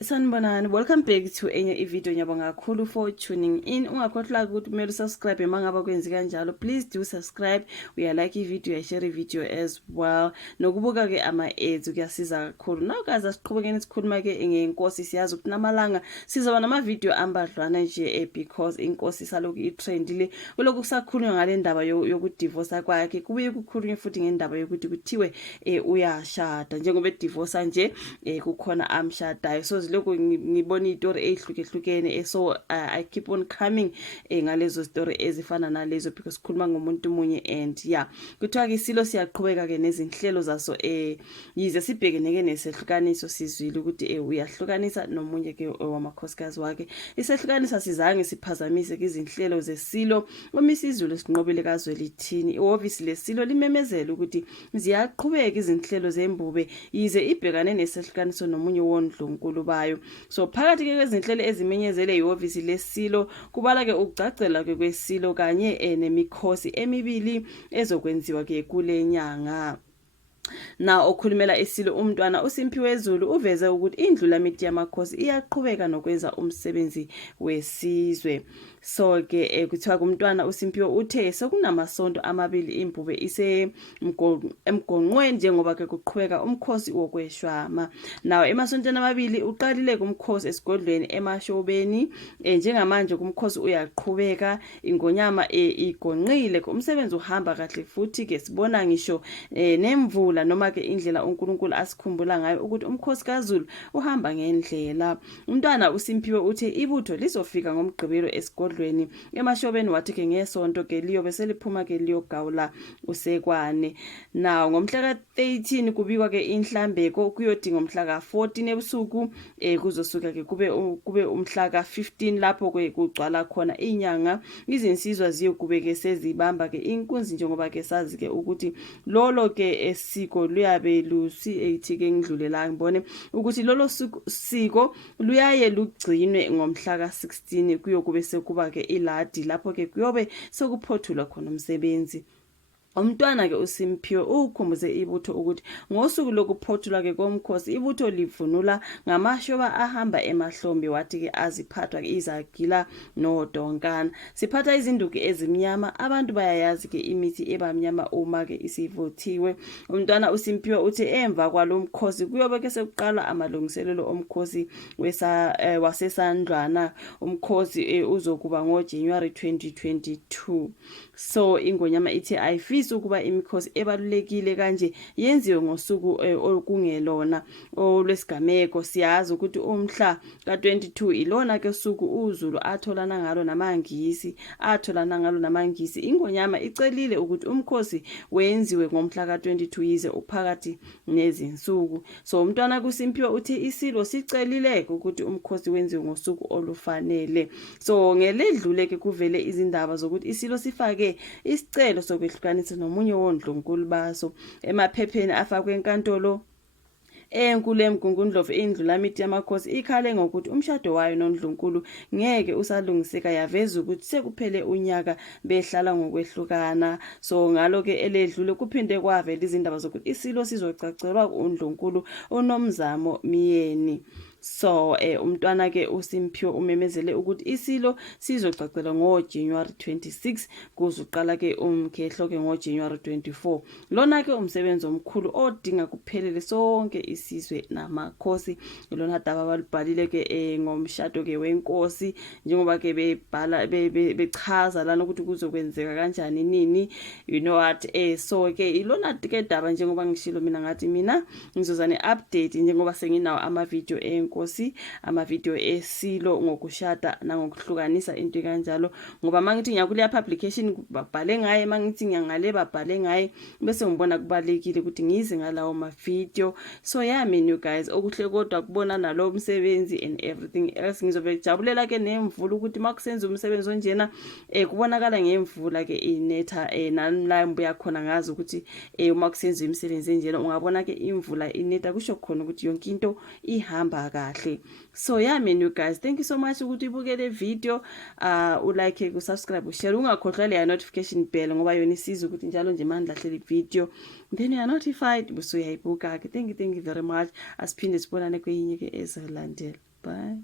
Sanibonani, welcome back to enye video. Ngiyabonga kakhulu for tuning in. Ungakhohlwa ukuthi kumele subscribe mangaba kwenzi kanjalo. Please do subscribe. Uyalike ivideo, uyashare ivideo as well. Nokubuka ke ama ads kuyasiza kakhulu. Now guys, asiqhubekeni sikhuluma ke ngenkosi. Siyazi ukuthi namalanga sizoba nama video ambadlwana nje because inkosi saloku itrendile. Kuloku kusakhulunywa ngale ndaba yokudivorce kwakhe. Kubuye kukhulunywe futhi ngendaba yokuthi kuthiwe uyashada. Njengoba divorce nje kukhona amshadayo. So lokho ngibona istory ehlukehlukene, so I keep on coming ngalezo story ezifana nalezo because sikhuluma ngomuntu munye. And yeah, kuthiwa ke isilo siyaqhubeka ke nezinhlelo zaso yize sibhekeneke nesehlukaniso sizwile ukuthi uyahlukanisa nomunye ke wamakhosikazi wakhe. Isehlukanisa sizange siphazamise izinhlelo zesilo omisizulu sinqobile kazwelithini. Ihhovisi lesilo limemezela ukuthi ziyaqhubeka izinhlelo zembube yize ibhekane nesehlukaniso nomunye wondlunkulu bayo. So phakathi ke kwezinhlelo ezimenyezele ihhovisi lesilo kubala ke ukucacela ke kwesilo kanye nemikhosi emibili ezokwenziwa ke kule nyanga. Na okhulumela isilo umntwana uSimphiwe Zulu uveze ukuthi indlulamiti yamakhosi iyaqhubeka nokwenza umsebenzi wesizwe. So ke kuthiwa kumntwana uSimphiwe uthe sekunamasonto amabili imbube ise emgonqweni njengoba ke kuqhubeka umkhosi wokweshwama. Nawo emasontweni amabili uqalile kumkhosi esigodlweni emashobeni. Njengamanje kumkhosi uyaqhubeka, ingonyama igonqile, umsebenzi uhamba kahle futhi ke sibona ngisho nemvula noma ke indlela uNkulunkulu asikhumbula ngayo ukuthi umkhosi kaZulu uhamba ngendlela. Umntwana uSimphiwe uthe ibutho lizofika ngomgqibelo esigodlweni emashobeni wathi ke ngesonto ke liyobe seliphuma ke liyogawula usekwane. Nawo ngomhla ka13 kubikwa ke inhlambeko kuyodinga umhla ka14 ebusuku kuzosuka ke kube umhla ka15 lapho ke kugcwala khona inyanga. Izinsizwa ziyokubeke sezibamba ke inkunzi njengoba ke sazi ke ukuthi lolo ke esiko luyabe lusi ke ngidlulela ngibone ukuthi lolo siko luyaye lugcinwe ngomhla ka16 kuyokube sekuba ke iladi lapho ke kuyobe sekuphothula khona umsebenzi. Umntwana ke uSimphiwe ukhumbuze ibutho ukuthi ngosuku lokuphothula ke komkhosi ibutho livunula ngamashoba ahamba emahlombe wathi ke aziphathwa ke izagila nodonkana. Siphatha izinduku ezimnyama, abantu bayayazi ke imithi ebamnyama uma ke isivothiwe. Umntwana uSimphiwe uthi emva kwalomkhosi kuyobe ke sekuqala amalungiselelo omkhosi wasesandlwana. Umkhosi uzokuba ngoJanuary 2022. So ingonyama ithi ayifisi ukuba imikhosi ebalulekile kanje yenziwe ngosuku okungelona olwesigameko. Siyazi ukuthi umhla ka22 ilona ke suku uZulu atholana ngalo namangisi. Ingonyama icelile ukuthi umkhosi wenziwe ngomhla ka22 yize uphakathi nezinsuku. So umntwana kuSimphiwe uthi isilo sicelile ukuthi umkhosi wenziwe ngosuku olufanele. So ngeledlule ke kuvele izindaba zokuthi isilo sifake isicelo sokwehlukanisa nomunye wondlunkulu baso emaphepheni afakwe enkantolo enkulu eMgungundlovu. Indlulamiti yamakhosi ikhale ngokuthi umshado wayo noNdlunkulu ngeke usalungiseka, yaveza ukuthi sekuphele unyaka behlala ngokwehlukana. So ngalo ke eledlule kuphinde kwavela izindaba zokuthi isilo sizocacelwa kuNdlunkulu uNomzamo Miyeni. So umntwana ke uSimphiwe umemezele ukuthi isilo sizocacelwa ngoJanuary 26 kuzoqala ke umkhehlo ke ngoJanuary 24. Lona ke umsebenzi omkhulu odinga kuphelele sonke isizwe namakhosi. Lona daba balibhalile ke ngomshado ke wenkosi njengoba ke bebhala bechaza lana ukuthi kuzokwenzeka kanjani nini, you know what. So ke ilona ke daba njengoba ngishilo mina ngathi mina ngizozane update njengoba senginawo ama video enkosi, ama video esilo ngokushada nangokuhlukanisa into kanjalo. Ngoba mangithi ngiyakuleya publication babhale ngaye, mangithi ngiyangale babhale ngaye, bese ngibona kubalekile ukuthi ngize ngalawo ma video. So yeah man you guys, okuhle kodwa kubona nalo umsebenzi and everything else. Ngizobe jabulela ke nemvula ukuthi makusenza umsebenzi onjena kubonakala ngemvula ke inetha nalambu yakhona ngazi ukuthi uma kusenza imisebenzi enjena ungabona ke imvula inetha kusho khona ukuthi yonke into ihamba kahle. So yeah man you guys, thank you so much ukuthi ubukele video, ulike, usubscribe, ushare, ungakhohlwa le notification bell ngoba yona isiza ukuthi njalo nje manje lahle video then you are notified bese uyayibuka ke. Thank you very much. Asiphinde sibonane kwenye ke ezilandela. Bye.